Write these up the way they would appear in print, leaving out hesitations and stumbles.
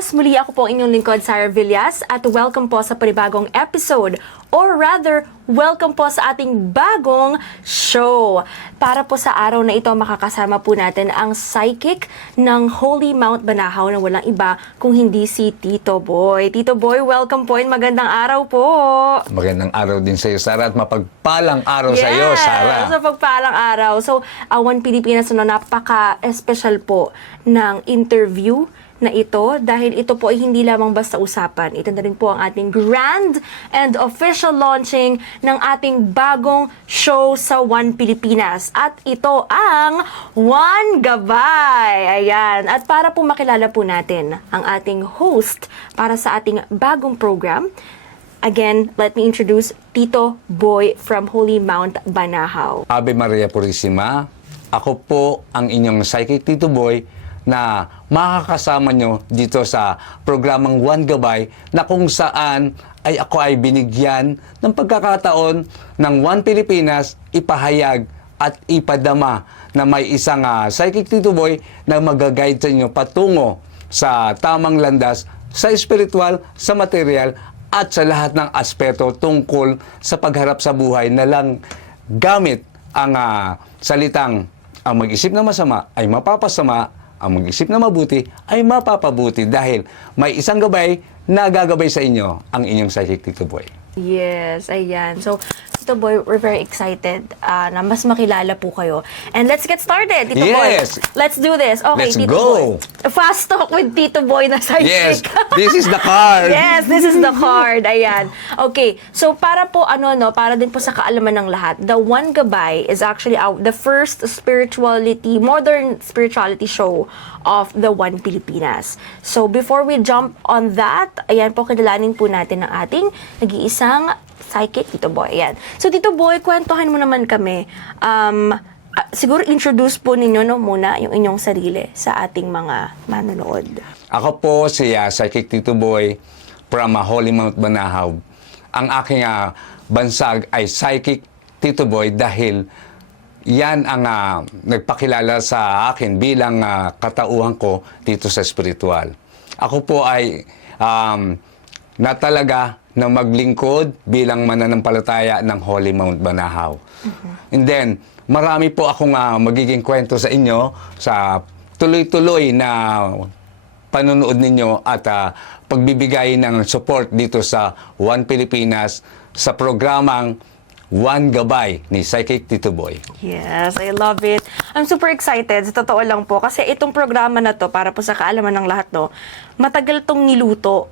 Pilipinas, muli ako po inyong lingkod, Sarah Villas, at welcome po sa panibagong episode, or rather, welcome po sa ating bagong show. Para po sa araw na ito, makakasama po natin ang psychic ng Holy Mount Banahaw na walang iba kung hindi si Tito Boy. Tito Boy, welcome po and magandang araw po. Magandang araw din sa iyo, Sarah, at mapagpalang araw sa iyo, Sarah. Sa pagpalang araw. So, One Pilipinas, napaka-special po ng interview na ito dahil ito po ay hindi lamang basta usapan. Ito na rin po ang ating grand and official launching ng ating bagong show sa One Pilipinas. At ito ang One Gabay. Ayan. At para po makilala po natin ang ating host para sa ating bagong program, again, let me introduce Tito Boy from Holy Mount Banahaw. Ave Maria Purisima, ako po ang inyong psychic Tito Boy na makakasama nyo dito sa programang One Gabay na kung saan ay ako ay binigyan ng pagkakataon ng One Pilipinas ipahayag at ipadama na may isang psychic Tito Boy na mag-guide sa inyo patungo sa tamang landas, sa spiritual, sa material, at sa lahat ng aspeto tungkol sa pagharap sa buhay na lang gamit ang salitang ang mag-isip na masama ay mapapasama, ang mag-isip na mabuti ay mapapabuti dahil may isang gabay na gagabay sa inyo, ang inyong psychic Tito Boy. Yes, ayan. So, Tito Boy, we're very excited na mas makilala po kayo. And let's get started, Tito Yes. Boy. Let's do this. Okay, Let's Tito go. Boy. Fast talk with Tito Boy na psychic. Yes, this is the card. Yes, this is the card. Ayan. Okay, so para po para din po sa kaalaman ng lahat, the One Gabay is actually the first modern spirituality show of the One Pilipinas. So before we jump on that, ayan po, kilalanin po natin ang ating nag-iisang psychic, Tito Boy. Ayan. So Tito Boy, kwentuhan mo naman kami. Siguro introduce po ninyo muna yung inyong sarili sa ating mga manonood. Ako po si psychic Tito Boy from Holy Mount Banahaw. Ang aking bansag ay psychic Tito Boy dahil yan ang nagpakilala sa akin bilang katauhan ko dito sa spiritual. Ako po ay natalaga na maglingkod bilang mananampalataya ng Holy Mount Banahaw. And then, marami po akong magiging kwento sa inyo sa tuloy-tuloy na panunood ninyo at pagbibigay ng support dito sa One Pilipinas sa programang One Gabay ni Psychic Tito Boy. Yes, I love it. I'm super excited. Sa totoo lang po. Kasi itong programa na to, para po sa kaalaman ng lahat, matagal tong niluto.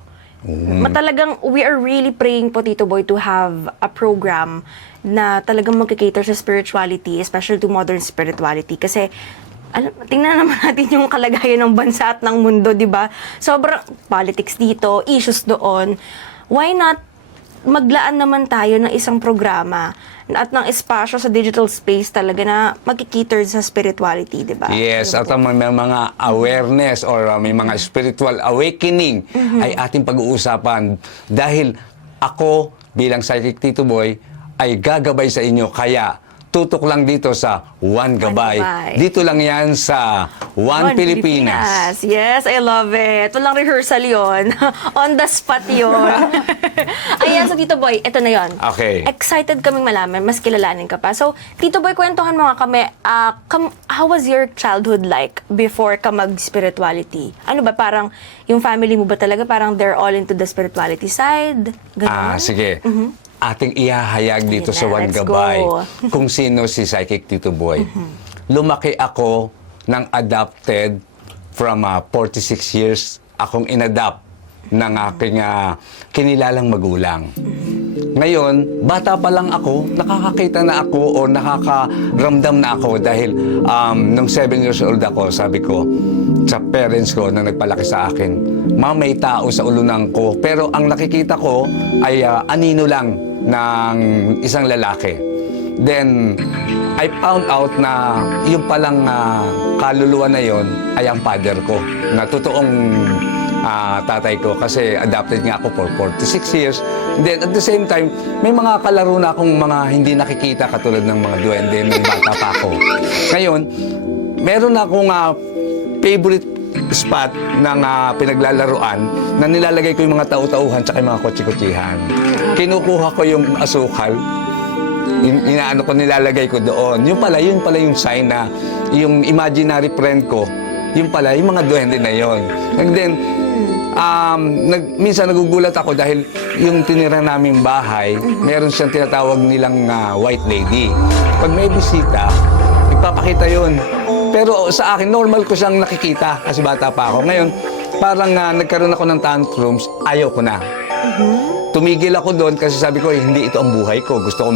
Matalagang, we are really praying po, Tito Boy, to have a program na talagang mag-cater sa spirituality, especially to modern spirituality. Kasi, tingnan naman natin yung kalagayan ng bansa at ng mundo, di ba? Sobrang politics dito, issues doon. Why not maglaan naman tayo ng isang programa at ng espasyo sa digital space talaga na mag-cater sa spirituality, di ba? Yes, at may mga awareness or may mga spiritual awakening ay ating pag-uusapan. Dahil ako bilang Psychic Tito Boy ay gagabay sa inyo, kaya tutok lang dito sa One Gabay. Dito lang yan sa One Pilipinas. Yes, I love it. Walang rehearsal yon. On the spot yon. Ayan, so Tito Boy, ito na yon. Okay. Excited kaming malaman, mas kilalanin ka pa. So, Tito Boy, kwentuhan mo nga kami, how was your childhood like before ka mag-spirituality? Ano ba, parang yung family mo ba talaga, parang they're all into the spirituality side? Ganun? Sige. Ating ihahayag dito sa One Let's Gabay go. kung sino si Psychic Tito Boy. Lumaki ako ng adopted from 46 years. Akong inadapt ng aking kinilalang magulang. Ngayon, bata pa lang ako, nakakakita na ako o nakakaramdam na ako dahil nung 7 years old ako, sabi ko sa parents ko na nagpalaki sa akin, "Ma, may tao sa ulunan ko." Pero ang nakikita ko ay anino lang ng isang lalaki. Then, I found out na yung palang kaluluwa na yon ay ang father ko, na totoong tatay ko, kasi adopted nga ako for 46 years. Then at the same time, may mga kalaro na akong mga hindi nakikita katulad ng mga duwende nung bata pa ako. Ngayon, meron akong favorite spot ng pinaglalaruan na nilalagay ko yung mga tau-tauhan tsaka yung mga kotse-kotsihan. Kinukuha ko yung asukal, inaano ko, nilalagay ko doon. Yun pala yung sign na yung imaginary friend ko, yun pala, yung mga duwende na yon. And then, minsan nagugulat ako dahil yung tinira naming bahay, meron siyang tinatawag nilang white lady. Pag may bisita, ipapakita yun. Pero sa akin, normal ko siyang nakikita kasi bata pa ako. Ngayon, parang nagkaroon ako ng tantrums, ayaw ko na. Tumigil ako doon kasi sabi ko, hindi ito ang buhay ko. Gusto ko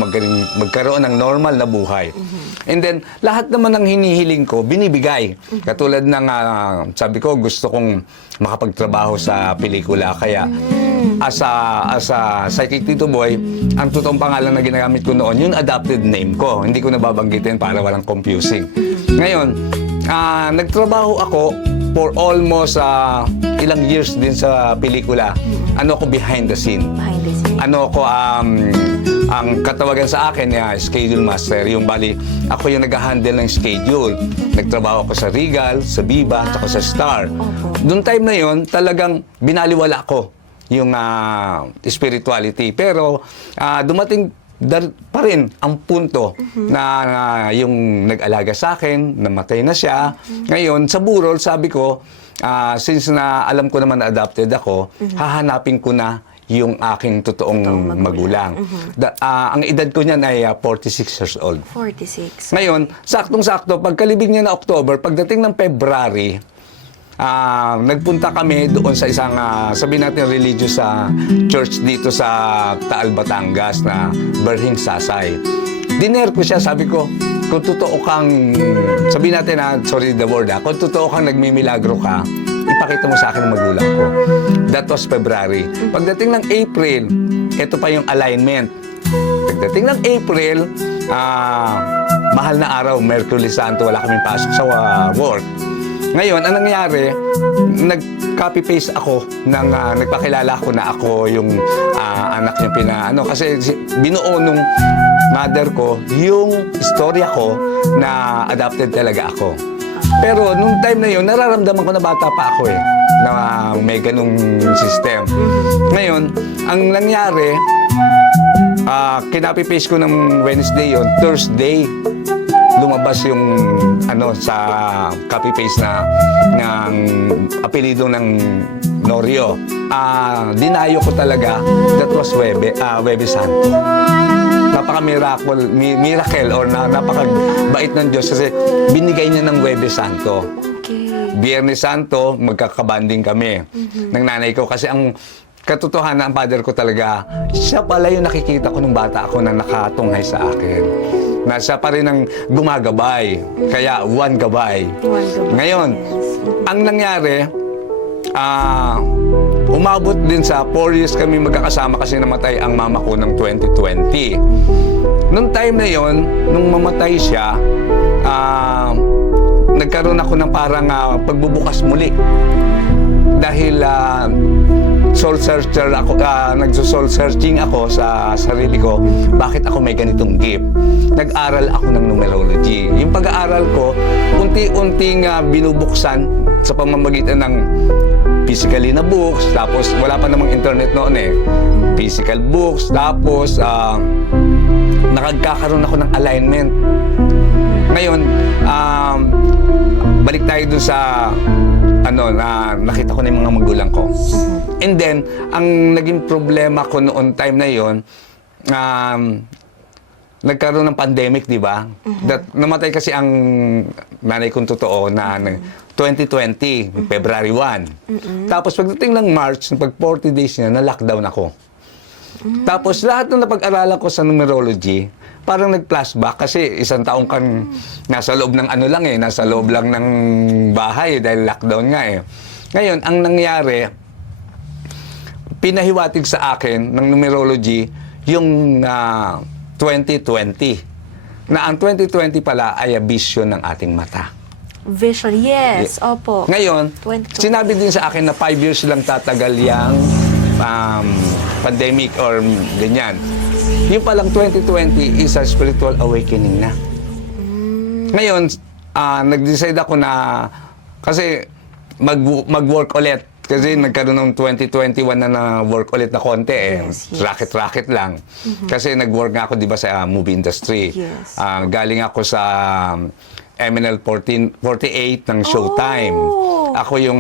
magkaroon ng normal na buhay. And then, lahat naman ng hinihiling ko, binibigay. Katulad ng, sabi ko, gusto kong makapagtrabaho sa pelikula. Kaya, as a psychic Tito Boy, ang totoong pangalan na ginagamit ko noon, yung adopted name ko. Hindi ko nababanggitin para walang confusing. Ngayon, nagtrabaho ako for almost ilang years din sa pelikula. Ano ko behind the scene. Behind the scene. Ano ko, ang katawagan sa akin, schedule master. Yung bali, ako yung nag-handle ng schedule. Nagtrabaho ako sa Regal, sa Viva, at sa Star. Noong time na yon, talagang binaliwala ko yung spirituality. Pero dumating pa rin ang punto na yung nag-alaga sa akin, namatay na siya. Ngayon, sa burol, sabi ko, since na alam ko naman na adopted ako, hahanapin ko na yung aking totoong magulang. Ang edad ko niyan ay 46 years old. 46. Ngayon, saktong-sakto, pagkalibig niya na October, pagdating ng February, nagpunta kami doon sa isang, sabihin natin, religious church dito sa Taal, Batangas na Berhing Sasay. Diner ko siya, sabi ko, kung totoo kang, sabihin natin sorry the word kung totoo kang nagmimilagro ka, ipakita mo sa akin ang magulang ko. That was February. Pagdating ng April, ito pa yung alignment. Pagdating ng April, mahal na araw, Merkury Santo, wala kaming pasok sa work. Ngayon, ang nangyari, nag-copy-paste ako ng nagpakilala ko na ako yung anak niya kasi binuo nung mother ko yung istorya ko na adopted talaga ako. Pero nung time na yun, nararamdaman ko na bata pa ako na may ganung system. Ngayon, ang nangyari, kinopy-paste ko ng Wednesday yun, Thursday, lumabas yung sa copy-paste ng apelido ng Norio. Dinayo ko talaga, that was Webe Santo. Napaka-miracle or napakabait ng Diyos kasi binigay niya ng Webe Santo. Okay. Biyernes Santo, magkakabanding kami ng nanay ko kasi ang katotohanan, ang father ko talaga, siya pala yung nakikita ko nung bata ako na nakatunghay sa akin. Na siya pa rin ang gumagabay. Kaya, one gabay. Ngayon, ang nangyari, umabot din sa 4 years kami magkakasama kasi namatay ang mama ko ng 2020. Noong time na yon, nung mamatay siya, nagkaroon ako ng parang pagbubukas muli. Dahil soul searcher ako, nagso-soul searching ako sa sarili ko, bakit ako may ganitong gift. Nag-aral ako ng numerology. Yung pag-aaral ko, unti-unting binubuksan sa pamamagitan ng physically na books, tapos wala pa namang internet noon physical books, tapos nakagkakaroon ako ng alignment. Ngayon, balik tayo dun sa na nakita ko na yung mga magulang ko. And then, ang naging problema ko noon time na yon, nagkaroon ng pandemic, di ba? Namatay kasi ang nanay kong totoo na 2020, February 1. Tapos pagdating ng March, pag 40 days niya, na-lockdown ako. Tapos lahat ng napag-aralan ko sa numerology, parang nag-flashback kasi isang taong kan nasa loob ng nasa loob lang ng bahay dahil lockdown nga Ngayon, ang nangyari, pinahiwatig sa akin ng numerology yung 2020. Na ang 2020 pala ay vision ng ating mata. Vision, yes. Opo. Ngayon, 2020. sinabi din sa akin na 5 years lang tatagal yung pandemic or ganyan. Yung palang 2020 is a spiritual awakening na. Ngayon, nag-decide ako na, kasi mag-work ulit. Kasi nagkaroon ng 2021 na work ulit na konti Yes, yes. Racket-racket lang. Kasi nag-work nga ako, di ba, sa movie industry. Yes. Galing ako sa MNL 48 ng Showtime. Oh! Ako yung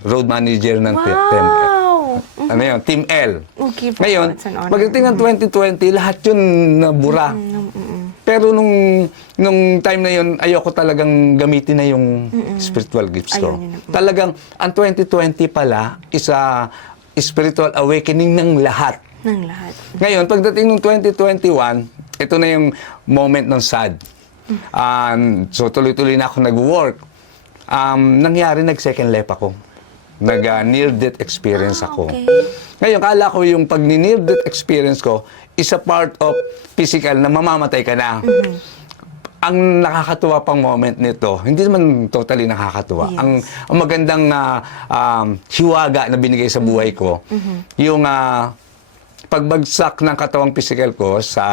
road manager ng Wow! ano yun, Team L. Okay po, Ngayon, it's an honor. pagdating ng 2020, lahat yun nabura. Pero nung time na yun, ayoko talagang gamitin na yung spiritual gifts ko. Ayun, yun na. Talagang, ang 2020 pala, isa spiritual awakening ng lahat. Ng lahat. Ngayon, pagdating ng 2021, ito na yung moment ng sad. So, tuloy-tuloy na ako nag-work. Nangyari, nag-second life ako. Nag-near-death experience ako. Okay. Ngayon, kala ko yung pag near-death experience ko is a part of physical na mamamatay ka na. Ang nakakatuwa pang moment nito, hindi naman totally nakakatuwa. Yes. Ang magandang hiwaga na binigay sa buhay ko, yung pagbagsak ng katawang physical ko sa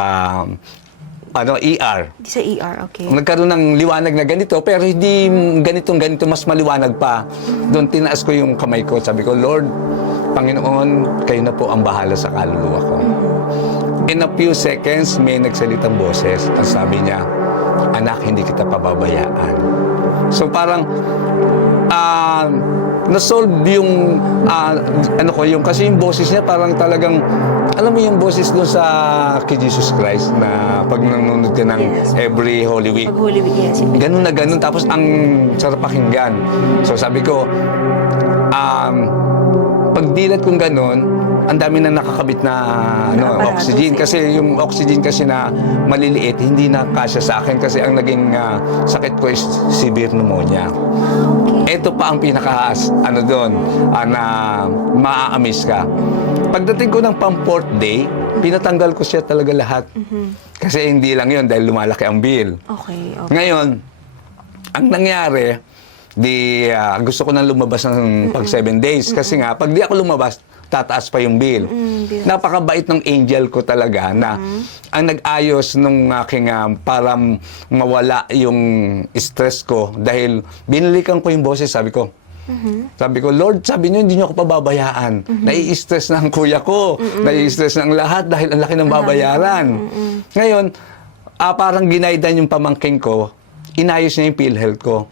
ER. Di sa ER, okay. Nagkaroon ng liwanag na ganito, pero hindi ganito, mas maliwanag pa. Doon tinaas ko yung kamay ko. Sabi ko, Lord, Panginoon, kayo na po ang bahala sa kaluluwa ko. In a few seconds, may nagsalitang boses. Ang sabi niya, anak, hindi kita pababayaan. So parang, na-solve yung, kasi yung boses niya parang talagang, alam mo yung boses doon sa kay Jesus Christ na pag nanonood ka ng Yes. every Holy Week. Pag Holy Week, yes. Ganun na ganun. Tapos ang sarap pakinggan. So sabi ko, pag dilat kong ganun, ang dami na nakakabit na aparato oxygen. sa Kasi yung oxygen kasi na maliliit, hindi na kasya sa akin. Kasi ang naging sakit ko is severe pneumonia. Ito pa ang pinaka, doon, na maa-amaze ka. Pagdating ko ng pang-4th day, pinatanggal ko siya talaga lahat. Kasi hindi lang yun dahil lumalaki ang bill. Okay, okay. Ngayon, ang nangyari, gusto ko nang lumabas ng pag 7 days. Kasi nga, pag di ako lumabas, tataas pa yung bill. Bills. Napakabait ng angel ko talaga na ang nag-ayos nung aking para mawala yung stress ko dahil binalikan ko yung boses, sabi ko, Lord, sabi niyo, hindi niyo ako pababayaan. Nai-stress na ang kuya ko. Nai-stress na ang lahat dahil ang laki ng babayaran. Ngayon, parang ginaidan yung pamangking ko, inayos niya yung PhilHealth ko.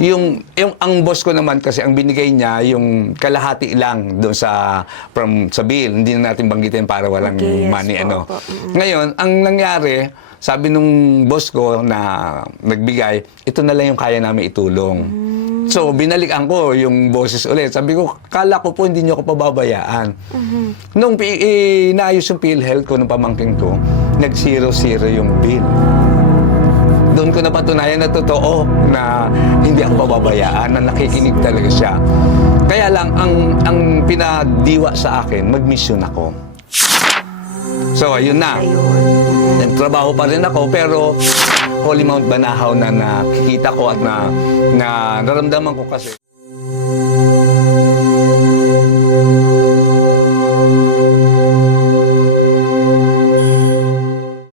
Yung ang boss ko naman kasi ang binigay niya yung kalahati lang doon sa bill. Hindi na natin banggitin para walang Okay, yes money po. Ngayon, ang nangyari, sabi nung boss ko na nagbigay, ito na lang yung kaya namin itulong. So, binalikan ko yung boses ulit. Sabi ko, kala ko po hindi niyo ako pababayaan. Nung inaayos yung PhilHealth ko, nung pamangkin ko, nag-0 yung bill. Doon ko napatunayan na totoo na hindi ako pababayaan, na nakikinig talaga siya. Kaya lang, ang pinadiwa sa akin, mag-mission ako. So, ayun na. Ayun. Nagtrabaho pa rin ako, pero Holy Mount Banahaw na nakikita ko at na naramdaman ko kasi.